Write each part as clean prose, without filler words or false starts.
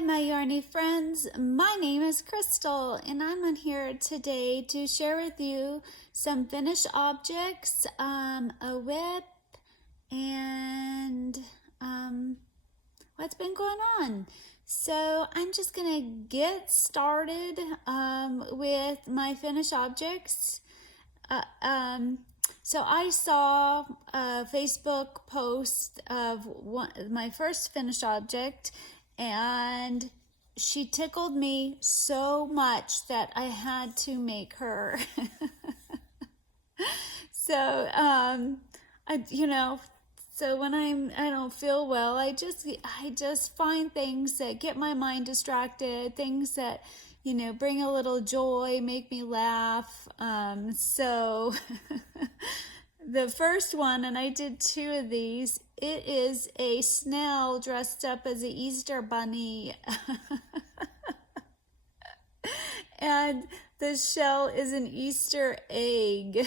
Hi, my yarny friends. My name is Crystal, and I'm on here today to share with you some finished objects, a whip, and what's been going on. So I'm just gonna get started with my finished objects. So I saw a Facebook post of my first finished object, and she tickled me so much that I had to make her. So so when I don't feel well, I just find things that get my mind distracted, things that bring a little joy, make me laugh. So the first one, and I did two of these, it is a snail dressed up as an Easter bunny. And the shell is an Easter egg.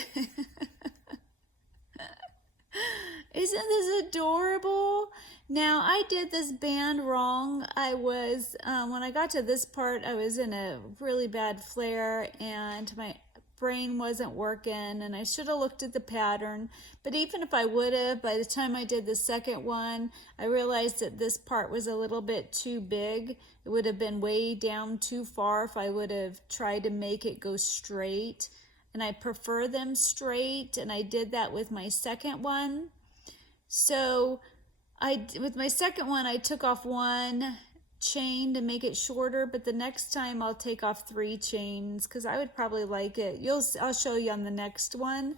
Isn't this adorable? Now, I did this band wrong. I was, when I got to this part, I was in a really bad flare and my brain wasn't working, and I should have looked at the pattern. But even if I would have, by the time I did the second one, I realized that this part was a little bit too big. It would have been way down too far if I would have tried to make it go straight. And I prefer them straight, and I did that with my second one. So with my second one, I took off one chain to make it shorter, but the next time I'll take off 3 chains because I would probably like it. I'll show you on the next one.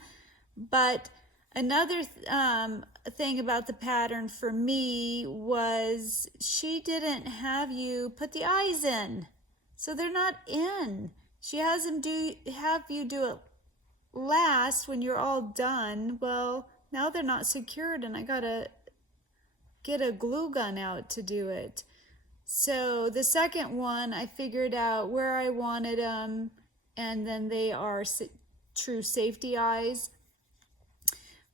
But another thing about the pattern for me was she didn't have you put the eyes in, so they're not in. She has them have you do it last when you're all done. Well, now they're not secured, and I gotta get a glue gun out to do it. So the second one, I figured out where I wanted them, and then they are true safety eyes.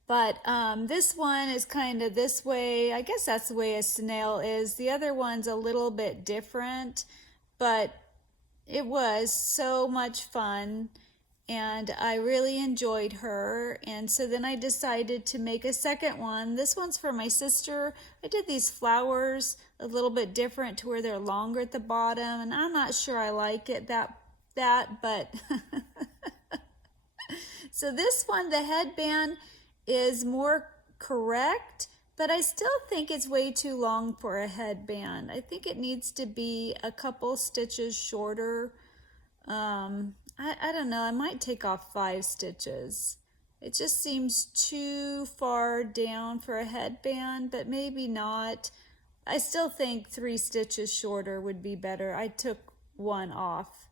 But this one is kind of this way. I guess that's the way a snail is. The other one's a little bit different, but it was so much fun, and I really enjoyed her. And so then I decided to make a second one. This one's for my sister. I did these flowers a little bit different to where they're longer at the bottom, and I'm not sure I like it that but so this one, the headband is more correct, but I still think it's way too long for a headband. I think it needs to be a couple stitches shorter. I don't know, I might take off 5 stitches. It just seems too far down for a headband, but maybe not. I still think 3 stitches shorter would be better. I took 1 off.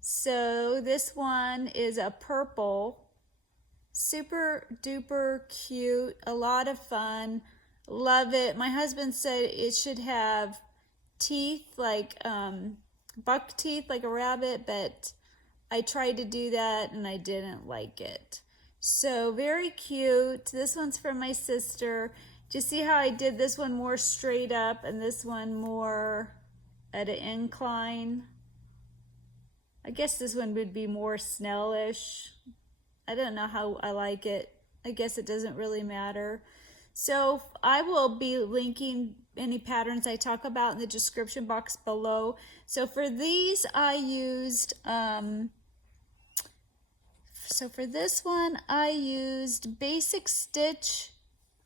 So this one is a purple, super duper cute, a lot of fun, love it. My husband said it should have teeth like buck teeth like a rabbit, but I tried to do that and I didn't like it. So very cute. This one's from my sister. Do you see how I did this one more straight up and this one more at an incline? I guess this one would be more snailish. I don't know how I like it. I guess it doesn't really matter. So I will be linking any patterns I talk about in the description box below. So for these I used, so for this one I used Basic Stitch,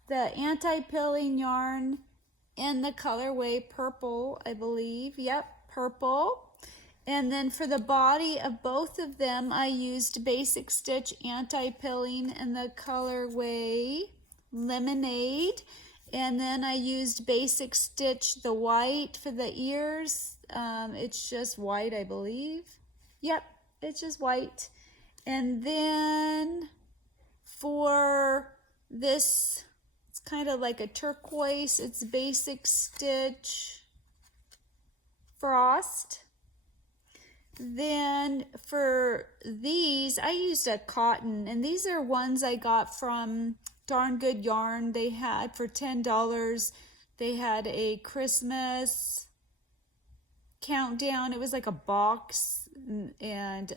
the anti-pilling yarn in the colorway purple, I believe. Yep, purple. And then for the body of both of them, I used Basic Stitch anti-pilling in the colorway Lemonade. And then I used Basic Stitch the white for the ears. It's just white, I believe. Yep, it's just white. And then for this, it's kind of like a turquoise. It's Basic Stitch Frost. Then for these, I used a cotton, and these are ones I got from Darn Good Yarn. They had for $10 they had a Christmas countdown. It was like a box, and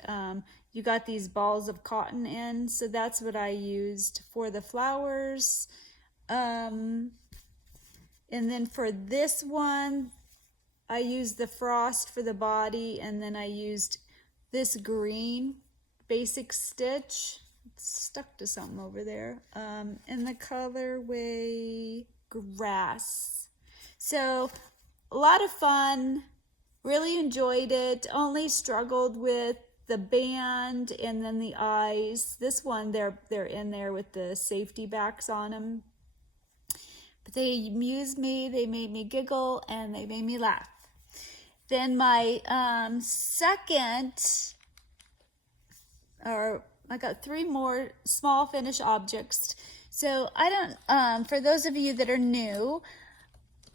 you got these balls of cotton in, so that's what I used for the flowers. And then for this one, I used the frost for the body, and then I used this green basic stitch. It's stuck to something over there. In the colorway grass. So a lot of fun. Really enjoyed it. Only struggled with the band and then the eyes. This one, they're in there with the safety backs on them. But they amused me, they made me giggle, and they made me laugh. Then my second, or I got 3 more small finished objects. So I don't, for those of you that are new,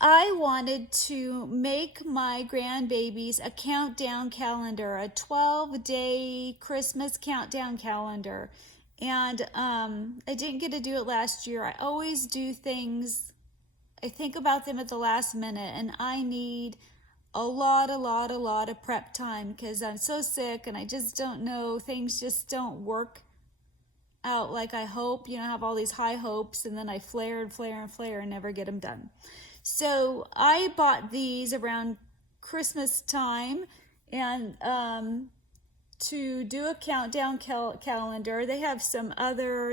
I wanted to make my grandbabies a countdown calendar, a 12-day Christmas countdown calendar. And I didn't get to do it last year. I always do things, I think about them at the last minute, and I need a lot of prep time because I'm so sick and I just don't know, things just don't work out like I hope. You know, I have all these high hopes and then I flare and never get them done. So I bought these around Christmas time, and to do a countdown calendar, they have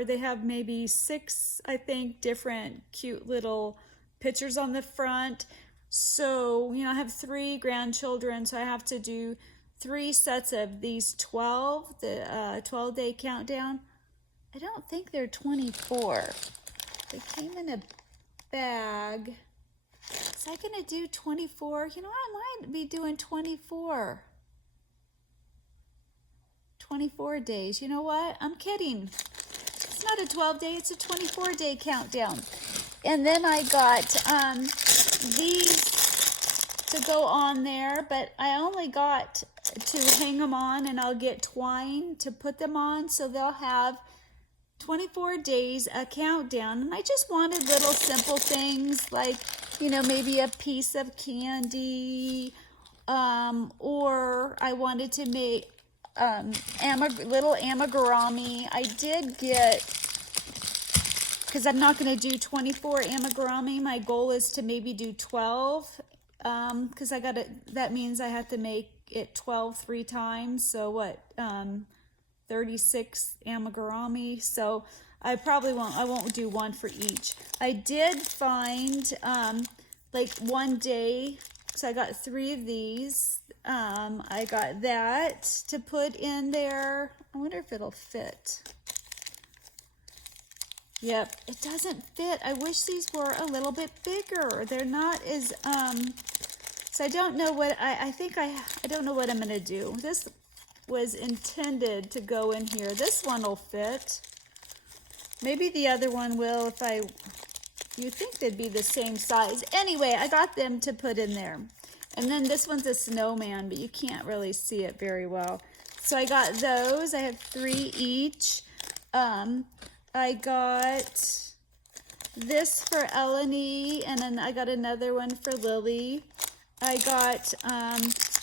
they have maybe 6, I think, different cute little pictures on the front. So, you know, I have 3 grandchildren, so I have to do 3 sets of these 12, the 12-day countdown. I don't think they're 24. They came in a bag. Is I gonna do 24? You know, I might be doing 24 days. You know what? I'm kidding. It's not a 12-day, it's a 24-day countdown. And then I got these to go on there, but I only got to hang them on, and I'll get twine to put them on, so they'll have 24 days, a countdown. And I just wanted little simple things like, you know, maybe a piece of candy, or I wanted to make little amigurumi. I did get, because I'm not going to do 24 amigurumi, my goal is to maybe do 12, because that means I have to make it 12 3 times, so what, 36 amigurumi, so I won't do one for each. I did find like one day, so I got 3 of these. I got that to put in there. I wonder if it'll fit. Yep, it doesn't fit. I wish these were a little bit bigger. They're not as, so I don't know what, I don't know what I'm gonna do. This was intended to go in here. This one will fit. Maybe the other one will you think they'd be the same size. Anyway, I got them to put in there. And then this one's a snowman, but you can't really see it very well. So I got those. I have 3 each. I got this for Eleni, and then I got another one for Lily. I got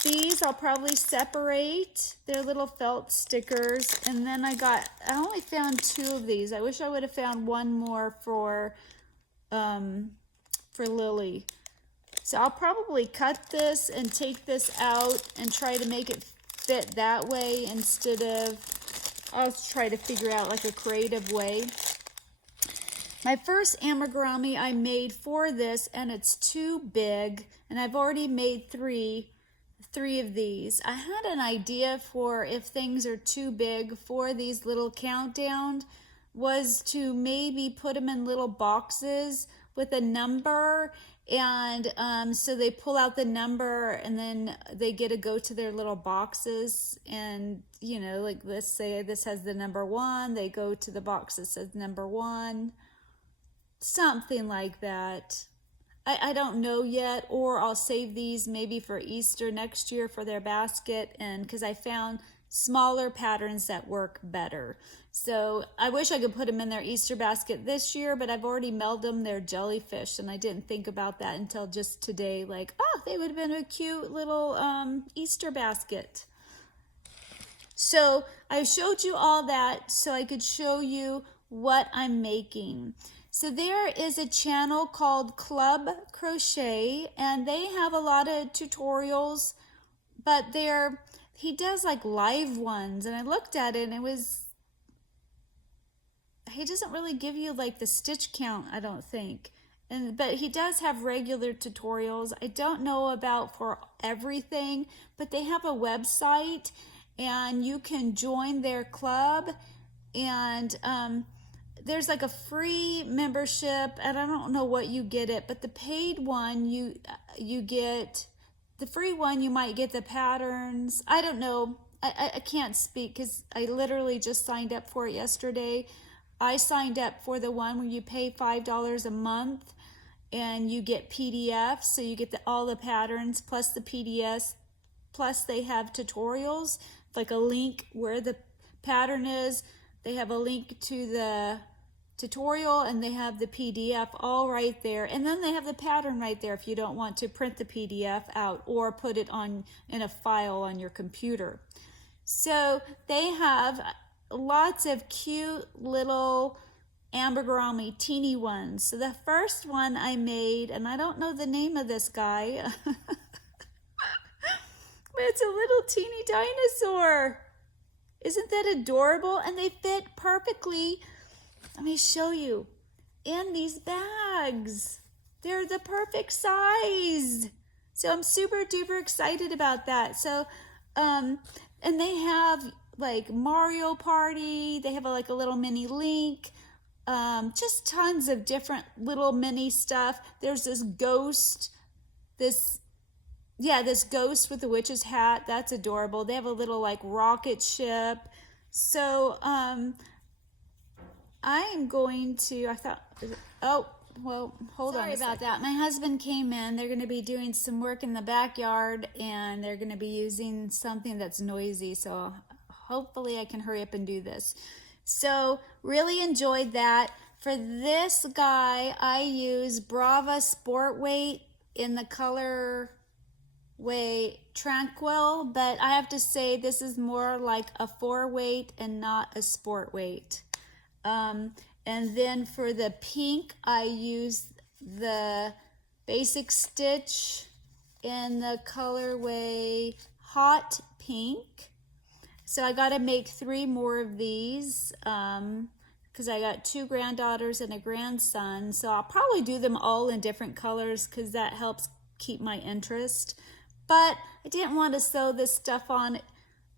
these, I'll probably separate. They're little felt stickers. And then I only found 2 of these. I wish I would have found one more for Lily. So I'll probably cut this and take this out and try to make it fit that way instead of, I'll try to figure out like a creative way. My first amigurumi I made for this, and it's too big, and I've already made 3 of these. I had an idea for if things are too big for these little countdown was to maybe put them in little boxes with a number, and so they pull out the number and then they get to go to their little boxes, and you know, like let's say this has the number 1, they go to the box that says number 1, something like that. I don't know yet, or I'll save these maybe for Easter next year for their basket, and because I found smaller patterns that work better. So I wish I could put them in their Easter basket this year, but I've already mailed them their jellyfish, and I didn't think about that until just today. Like, oh, they would have been a cute little Easter basket. So I showed you all that so I could show you what I'm making. So there is a channel called Club Crochet, and they have a lot of tutorials, but he does like live ones, and I looked at it and he doesn't really give you like the stitch count, I don't think. But he does have regular tutorials. I don't know about for everything, but they have a website and you can join their club, and there's like a free membership, and I don't know what you get it, but the paid one you get, the free one you might get the patterns. I don't know. I can't speak because I literally just signed up for it yesterday. I signed up for the one where you pay $5 a month and you get PDFs, so you get all the patterns plus the PDFs, plus they have tutorials, like a link where the pattern is. They have a link to the tutorial and they have the PDF all right there, and then they have the pattern right there if you don't want to print the PDF out or put it in a file on your computer. So they have lots of cute little amigurumi teeny ones. So the first one I made, and I don't know the name of this guy, but it's a little teeny dinosaur. Isn't that adorable? And they fit perfectly. Let me show you. In these bags. They're the perfect size. So I'm super duper excited about that. So, and they have like Mario Party. They have like a little mini Link. Just tons of different little mini stuff. There's this ghost. This ghost with the witch's hat. That's adorable. They have a little like rocket ship. So, I'm going to, hold on. Sorry about that. My husband came in. They're going to be doing some work in the backyard, and they're going to be using something that's noisy. So hopefully I can hurry up and do this. So really enjoyed that. For this guy, I use Brava Sport Weight in the color way Tranquil, but I have to say this is more like a 4-weight and not a sport weight. And then for the pink, I use the Basic Stitch in the colorway Hot Pink. So I got to make 3 more of these because I got 2 granddaughters and a grandson. So I'll probably do them all in different colors because that helps keep my interest. But I didn't want to sew this stuff on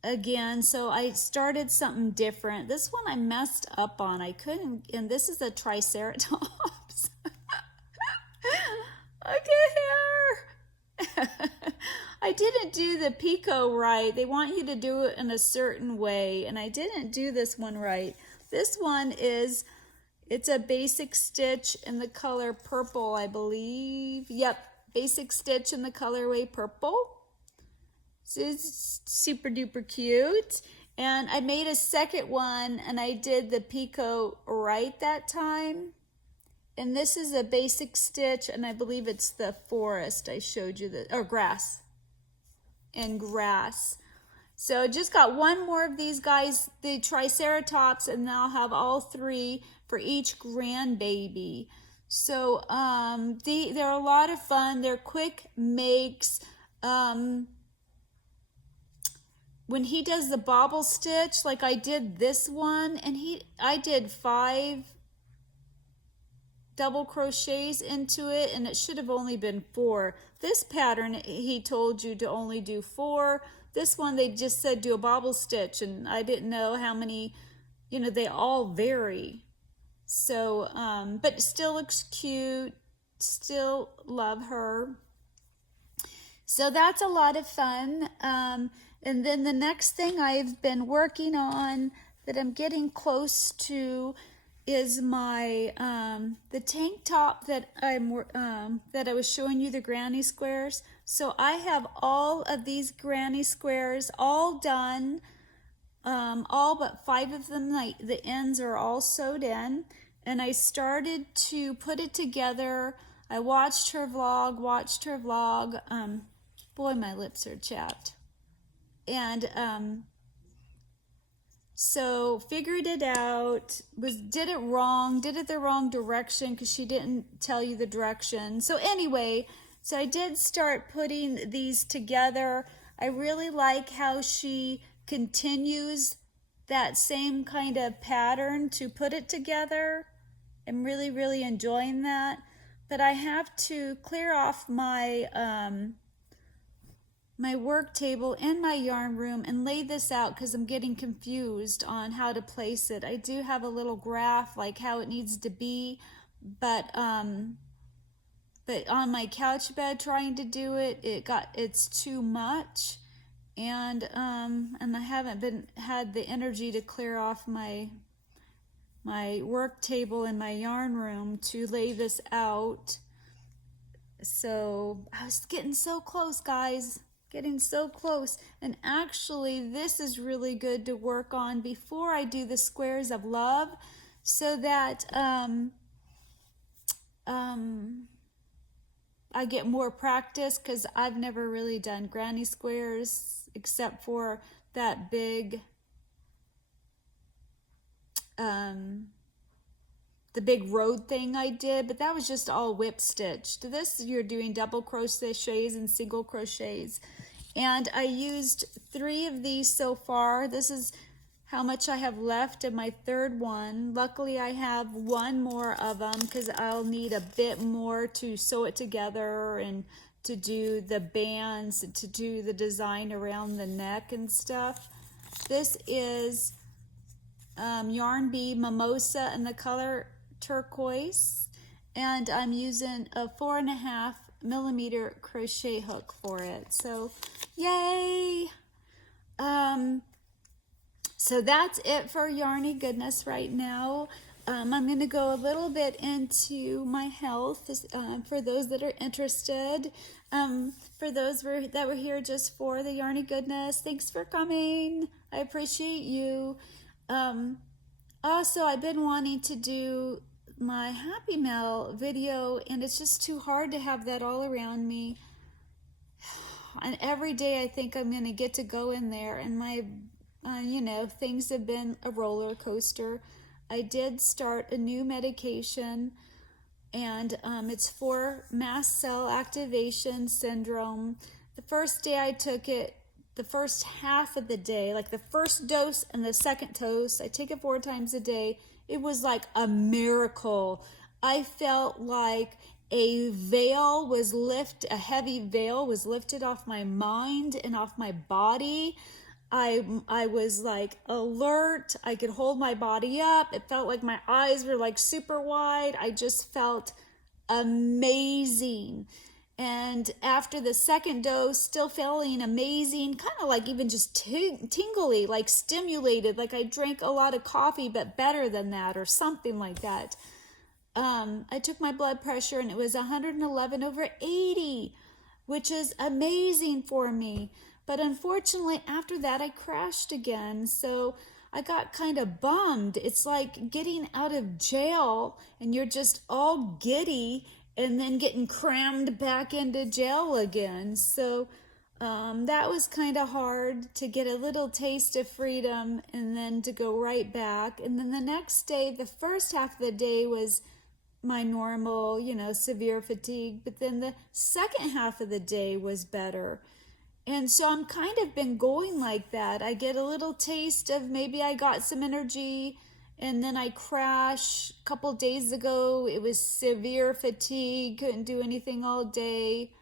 again, so I started something different. This one I messed up on. I couldn't, and this is a Triceratops. Look at here. I didn't do the picot right. They want you to do it in a certain way, and I didn't do this one right. This one it's a Basic Stitch in the color purple, I believe. Yep, Basic Stitch in the colorway purple. So it's super duper cute. And I made a second one, and I did the picot right that time. And this is a Basic Stitch, and I believe it's the forest I showed you, or grass. And grass. So just got one more of these guys, the Triceratops, and then I'll have all 3 for each grandbaby. So they're a lot of fun. They're quick makes. When he does the bobble stitch, like I did this one, and I did 5 double crochets into it, and it should have only been 4. This pattern, he told you to only do 4. This one, they just said do a bobble stitch, and I didn't know how many, they all vary. So, but it still looks cute, still love her. So that's a lot of fun. And then the next thing I've been working on that I'm getting close to is my the tank top that I was showing you, the granny squares. So I have all of these granny squares all done. all but 5 of them, like the ends are all sewed in, and I started to put it together. I watched her vlog. Boy, my lips are chapped. And so figured it out, did it wrong, did it the wrong direction because she didn't tell you the direction. So anyway, so I did start putting these together. I really like how she continues that same kind of pattern to put it together. I'm really, really enjoying that. But I have to clear off my my work table and my yarn room and lay this out because I'm getting confused on how to place it. I do have a little graph like how it needs to be, but on my couch bed trying to do it, it's too much, and I haven't had the energy to clear off my work table in my yarn room to lay this out. So I was getting so close, guys. Getting so close. And actually this is really good to work on before I do the squares of love, so that I get more practice, because I've never really done granny squares except for that big the big road thing I did, but that was just all whip stitched. This you're doing double crochets and single crochets, and I used 3 of these so far. This is how much I have left of my 3rd one. Luckily I have 1 more of them because I'll need a bit more to sew it together and to do the bands, to do the design around the neck and stuff. This is Yarn Bee Mimosa in the color turquoise, and I'm using a 4.5mm crochet hook for it. So yay! So that's it for Yarny Goodness right now. I'm going to go a little bit into my health for those that are interested. For those that were here just for the Yarny Goodness, thanks for coming. I appreciate you. Also, I've been wanting to do my Happy Mail video, and it's just too hard to have that all around me. And every day I think I'm going to get to go in there, and my, you know, things have been a roller coaster. I did start a new medication, and it's for mast cell activation syndrome. The first day I took it, the first half of the day, like the first dose and the second dose, I take it 4 times a day. It was like a miracle. I felt like a veil was lifted, a heavy veil was lifted off my mind and off my body. I was like alert. I could hold my body up. It felt like my eyes were like super wide. I just felt amazing. And after the second dose, still feeling amazing, kind of like even just tingly, like stimulated, like I drank a lot of coffee, but better than that, or something like that. I took my blood pressure and it was 111/80, which is amazing for me. But unfortunately, after that, I crashed again. So I got kind of bummed. It's like getting out of jail and you're just all giddy, and then getting crammed back into jail again. So that was kind of hard to get a little taste of freedom and then to go right back. And then the next day, the first half of the day was my normal, you know, severe fatigue. But then the second half of the day was better. And so I'm kind of been going like that. I get a little taste of maybe I got some energy, and then I crash. A couple days ago, it was severe fatigue, couldn't do anything all day,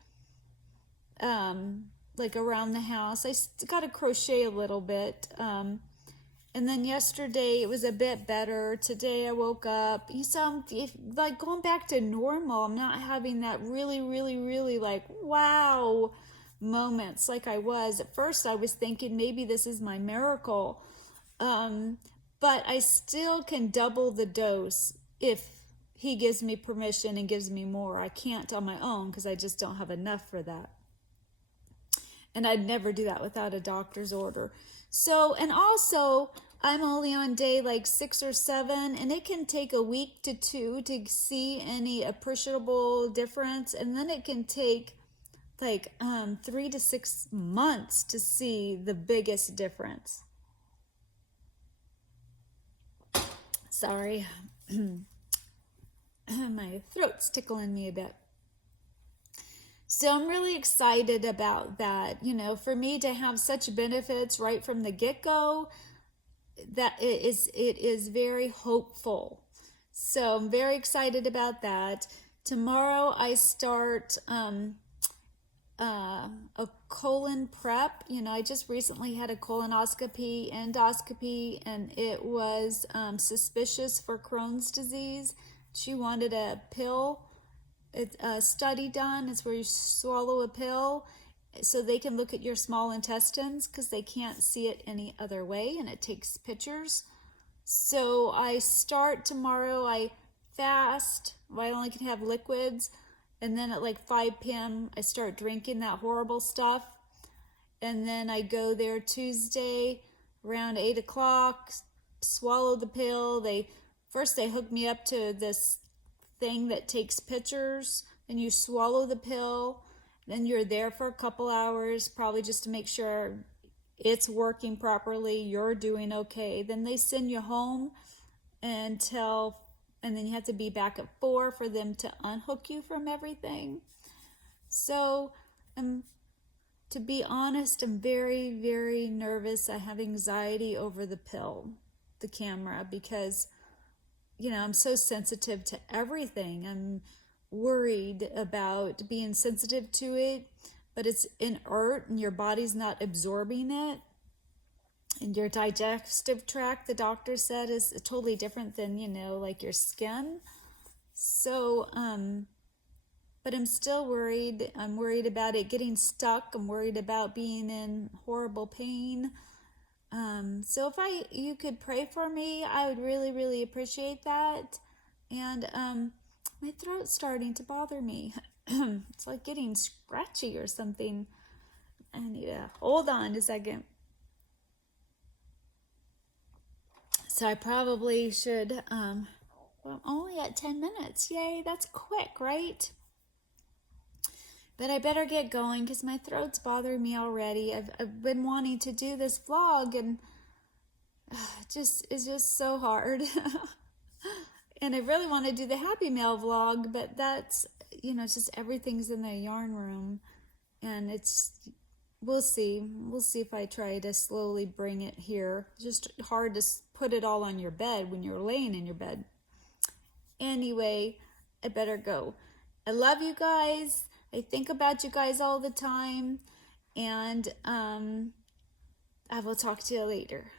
like around the house. I got to crochet a little bit. And then yesterday, it was a bit better. Today, I woke up. I'm like going back to normal. I'm not having that really, really, really like, wow moments like I was. At first, I was thinking maybe this is my miracle. But I still can double the dose if he gives me permission and gives me more. I can't on my own because I just don't have enough for that. And I'd never do that without a doctor's order. So, and also, I'm only on day like 6 or 7, and it can take a week to 2 to see any appreciable difference, and then it can take like 3 to 6 months to see the biggest difference. Sorry, my throat's tickling me a bit. So I'm really excited about that. You know, for me to have such benefits right from the get-go, that it is very hopeful. So I'm very excited about that. Tomorrow I start a colon prep. You know, I just recently had a colonoscopy, endoscopy, and it was suspicious for Crohn's disease. She wanted a pill. It's a study done. It's where you swallow a pill so they can look at your small intestines because they can't see it any other way, and it takes pictures. So I start tomorrow. I fast. I only can have liquids. And then at like 5 p.m. I start drinking that horrible stuff. And then I go there Tuesday around 8 o'clock, swallow the pill. First they hook me up to this thing that takes pictures, and you swallow the pill. Then you're there for a couple hours, probably just to make sure it's working properly, you're doing okay. Then they send you home and then you have to be back at 4 for them to unhook you from everything. So, to be honest, I'm very, very nervous. I have anxiety over the pill, the camera, because, you know, I'm so sensitive to everything. I'm worried about being sensitive to it, but it's inert and your body's not absorbing it. And your digestive tract, the doctor said, is totally different than, you know, like your skin. So, but I'm still worried. I'm worried about it getting stuck. I'm worried about being in horrible pain. So if you could pray for me, I would really, really appreciate that. And my throat's starting to bother me. It's like getting scratchy or something. I need to hold on a second. So I probably should, well, I'm only at 10 minutes. Yay, that's quick, right? But I better get going because my throat's bothering me already. I've been wanting to do this vlog, and it's just so hard. And I really want to do the Happy Mail vlog, but that's, you know, it's just everything's in the yarn room. And we'll see. We'll see if I try to slowly bring it here. It's just hard to put it all on your bed when you're laying in your bed. Anyway, I better go. I love you guys. I think about you guys all the time. And I will talk to you later.